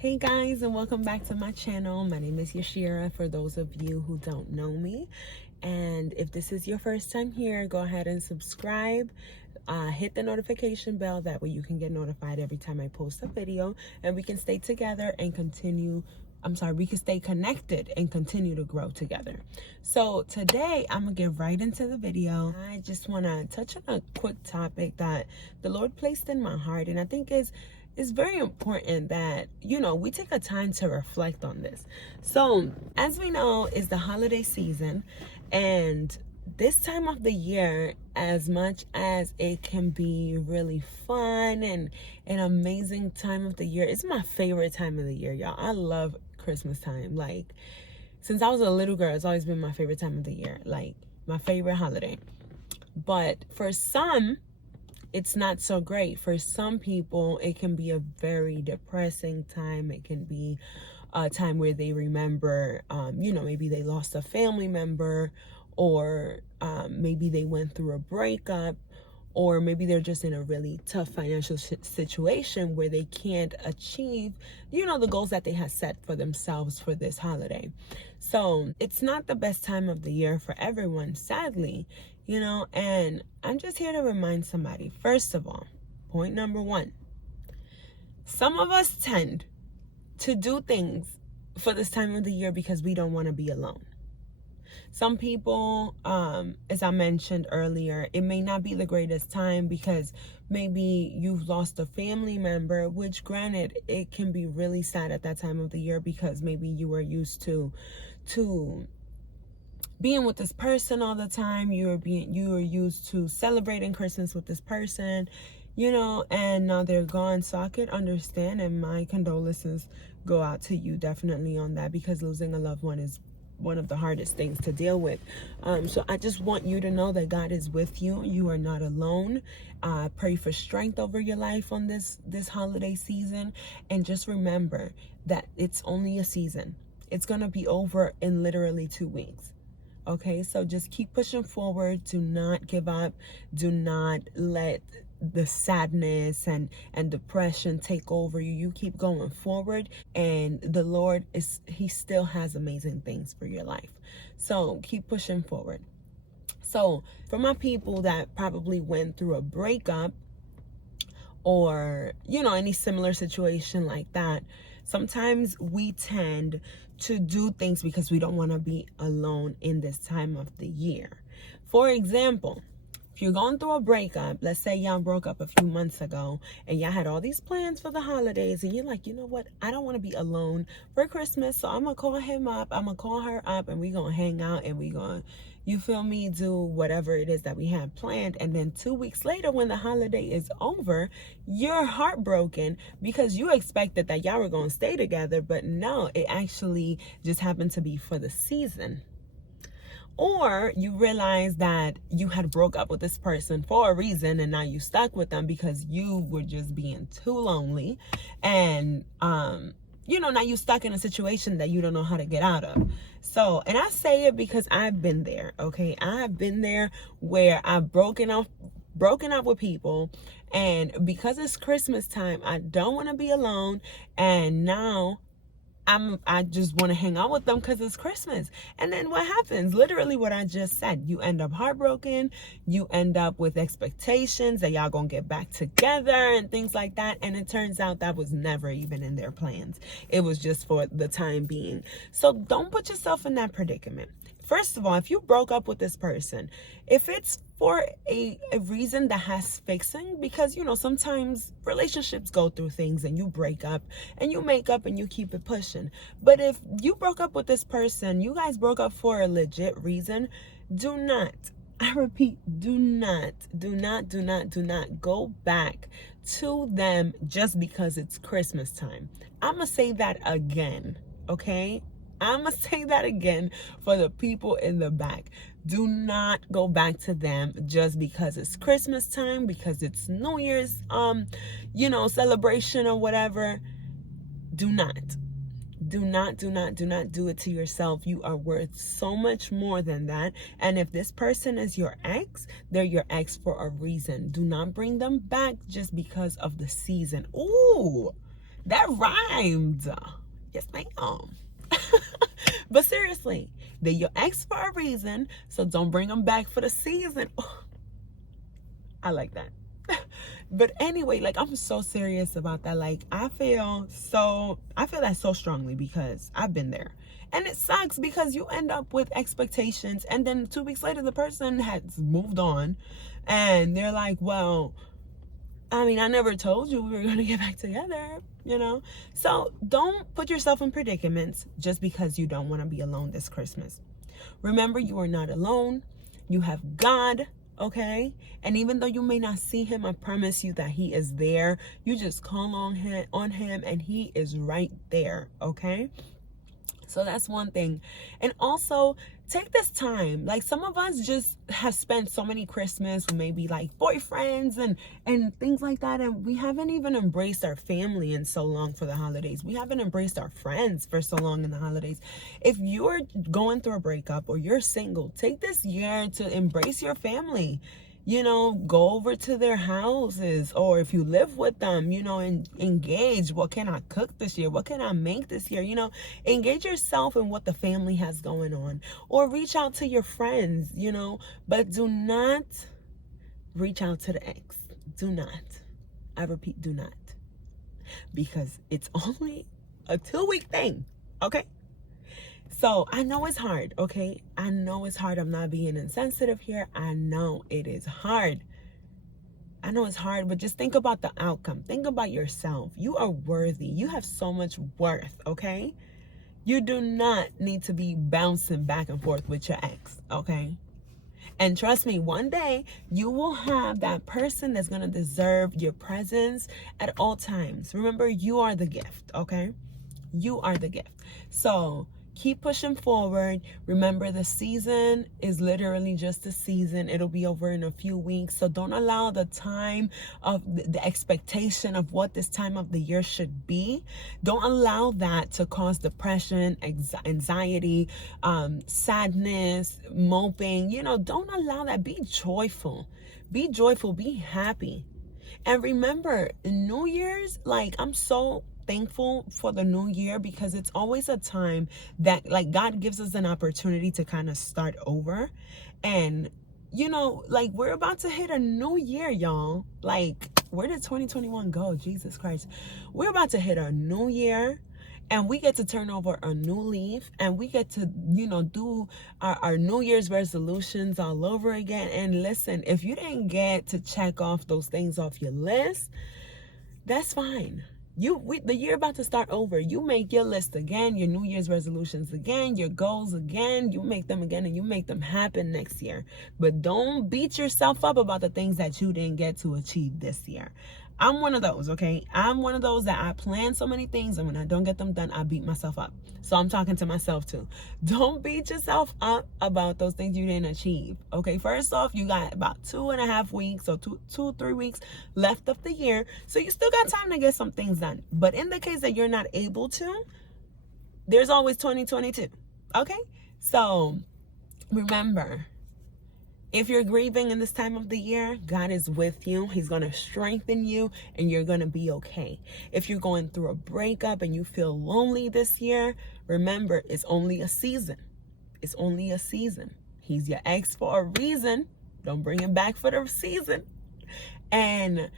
Hey guys, and welcome back to my channel. My name is Yashira for those of you who don't know me. And if this is your first time here, go ahead and subscribe. Hit the notification bell, that way you can get notified every time I post a video, and we can stay together and we can stay connected and continue to grow together. So today I'm gonna get right into the video. I just want to touch on a quick topic that the Lord placed in my heart, and I think it's very important that, we take a time to reflect on this. So, as we know, is the holiday season, and this time of the year, as much as it can be really fun and an amazing time of the year, it's my favorite time of the year, y'all. I love Christmas time. Like, since I was a little girl, it's always been my favorite time of the year, like my favorite holiday. But for some, it's not so great. For some people, it can be a very depressing time. It can be a time where they remember, maybe they lost a family member, or maybe they went through a breakup, or maybe they're just in a really tough financial situation where they can't achieve, the goals that they have set for themselves for this holiday. So it's not the best time of the year for everyone, sadly, and I'm just here to remind somebody. First of all, point number one, some of us tend to do things for this time of the year because we don't want to be alone. Some people, as I mentioned earlier, it may not be the greatest time because maybe you've lost a family member, which granted, it can be really sad at that time of the year because maybe you were used to being with this person all the time. You were used to celebrating Christmas with this person, and now they're gone. So I could understand, and my condolences go out to you definitely on that, because losing a loved one is one of the hardest things to deal with. So I just want you to know that God is with you. You are not alone. Pray for strength over your life on this holiday season. And just remember that it's only a season. It's going to be over in literally 2 weeks. Okay, so just keep pushing forward. Do not give up. Do not let the sadness and depression take over you. You keep going forward, and the Lord he still has amazing things for your life. So keep pushing forward. So for my people that probably went through a breakup, or any similar situation like that, sometimes we tend to do things because we don't want to be alone in this time of the year. For example, if you're going through a breakup, let's say y'all broke up a few months ago and y'all had all these plans for the holidays, and you're like, you know what, I don't want to be alone for Christmas, so I'm going to call him up, I'm going to call her up, and we're going to hang out, and we're going to, do whatever it is that we have planned. And then 2 weeks later, when the holiday is over, you're heartbroken because you expected that y'all were going to stay together, but no, it actually just happened to be for the season. Or you realize that you had broke up with this person for a reason, and now you stuck with them because you were just being too lonely. And, now you're stuck in a situation that you don't know how to get out of. So, and I say it because I've been there, okay? I've been there where I've broken up with people, and because it's Christmas time, I don't want to be alone, and now I just want to hang out with them because it's Christmas. And then what happens? Literally what I just said. You end up heartbroken. You end up with expectations that y'all gonna get back together and things like that. And it turns out that was never even in their plans. It was just for the time being. So don't put yourself in that predicament. First of all, if you broke up with this person, if it's for a reason that has fixing, because, sometimes relationships go through things and you break up and you make up and you keep it pushing. But if you broke up with this person, you guys broke up for a legit reason, do not, I repeat, do not go back to them just because it's Christmas time. I'm going to say that again, okay? I'm going to say that again for the people in the back. Do not go back to them just because it's Christmas time, because it's New Year's, celebration or whatever. Do not do it to yourself. You are worth so much more than that. And if this person is your ex, they're your ex for a reason. Do not bring them back just because of the season. Ooh. That rhymed. Yes, ma'am. But seriously, they're your ex for a reason, so don't bring them back for the season. I like that. But anyway, like, I'm so serious about that. Like, I feel that so strongly because I've been there. And it sucks because you end up with expectations, and then 2 weeks later the person has moved on and they're like, well, I mean, I never told you we were going to get back together, you know? So don't put yourself in predicaments just because you don't want to be alone this Christmas. Remember, you are not alone. You have God, okay? And even though you may not see him, I promise you that he is there. You just call on him and he is right there, okay? So that's one thing. And also, take this time. Like, some of us just have spent so many Christmas with maybe like boyfriends and things like that, and we haven't even embraced our family in so long for the holidays. We haven't embraced our friends for so long in the holidays. If you're going through a breakup or you're single, take this year to embrace your family. You know, go over to their houses, or if you live with them, you know, and engage. What can I cook this year? What can I make this year? You know, engage yourself in what the family has going on, or reach out to your friends, you know, but do not reach out to the ex. Do not. I repeat, do not. Because it's only a 2-week thing, okay? So I know it's hard, okay? I know it's hard. I'm not being insensitive here. I know it is hard. I know it's hard, but just think about the outcome. Think about yourself. You are worthy. You have so much worth, okay? You do not need to be bouncing back and forth with your ex, okay? And trust me, one day you will have that person that's going to deserve your presence at all times. Remember, you are the gift, okay? You are the gift. So keep pushing forward. Remember, the season is literally just a season. It'll be over in a few weeks. So don't allow the time of the expectation of what this time of the year should be. Don't allow that to cause depression, anxiety, sadness, moping. You know, don't allow that. Be joyful. Be joyful. Be happy. And remember, New Year's, like, I'm so thankful for the new year because it's always a time that, like, God gives us an opportunity to kind of start over. And, you know, like, we're about to hit a new year, y'all. Like, where did 2021 go? Jesus Christ. We're about to hit a new year. And we get to turn over a new leaf, and we get to, you know, do our New Year's resolutions all over again. And listen, if you didn't get to check off those things off your list, that's fine. The year about to start over. You make your list again, your New Year's resolutions again, your goals again. You make them again, and you make them happen next year. But don't beat yourself up about the things that you didn't get to achieve this year. I'm one of those, okay? I'm one of those that I plan so many things, and when I don't get them done, I beat myself up. So I'm talking to myself too. Don't beat yourself up about those things you didn't achieve, okay? First off, you got about 2.5 weeks or 3 weeks left of the year, so you still got time to get some things done. But in the case that you're not able to, there's always 2022, okay? So remember, if you're grieving in this time of the year, God is with you. He's going to strengthen you, and you're going to be okay. If you're going through a breakup and you feel lonely this year, remember, it's only a season. It's only a season. He's your ex for a reason. Don't bring him back for the season. And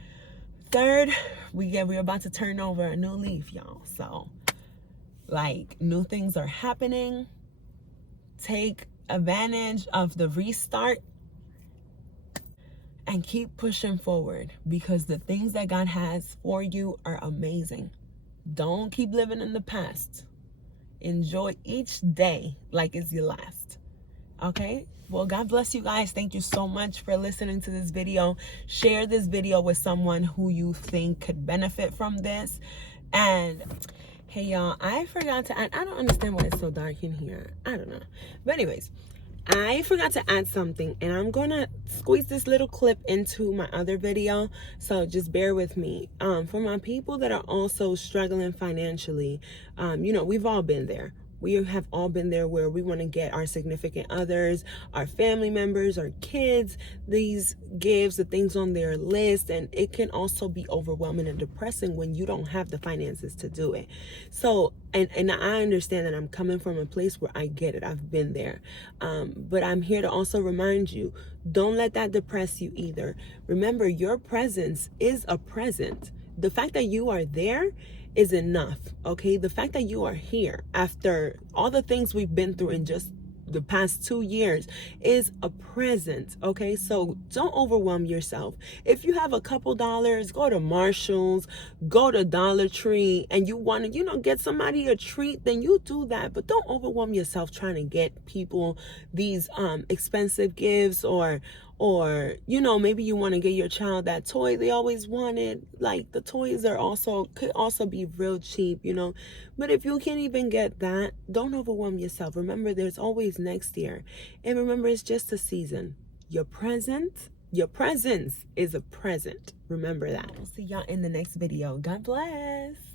third, we're about to turn over a new leaf, y'all. So, like, new things are happening. Take advantage of the restart. And keep pushing forward, because the things that God has for you are amazing. Don't keep living in the past. Enjoy each day like it's your last. Okay? Well, God bless you guys. Thank you so much for listening to this video. Share this video with someone who you think could benefit from this. And hey, y'all, I forgot to add, I don't understand why it's so dark in here. I don't know. But anyways, I forgot to add something, and I'm gonna squeeze this little clip into my other video, so just bear with me. For my people that are also struggling financially, you know, we've all been there. We have all been there where we want to get our significant others, our family members, our kids, these gifts, the things on their list. And it can also be overwhelming and depressing when you don't have the finances to do it. So, and I understand that I'm coming from a place where I get it. I've been there. But I'm here to also remind you, don't let that depress you either. Remember, your presence is a present. The fact that you are there is enough, okay? The fact that you are here after all the things we've been through in just the past 2 years is a present, okay? So don't overwhelm yourself. If you have a couple dollars, go to Marshall's, go to Dollar Tree, and you want to, get somebody a treat, then you do that. But don't overwhelm yourself trying to get people these expensive gifts, or maybe you want to get your child that toy they always wanted. Like, the toys could also be real cheap, but if you can't even get that, don't overwhelm yourself. Remember, there's always next year, and remember, it's just a season. Your presence is a present. Remember that. We'll see y'all in the next video. God bless.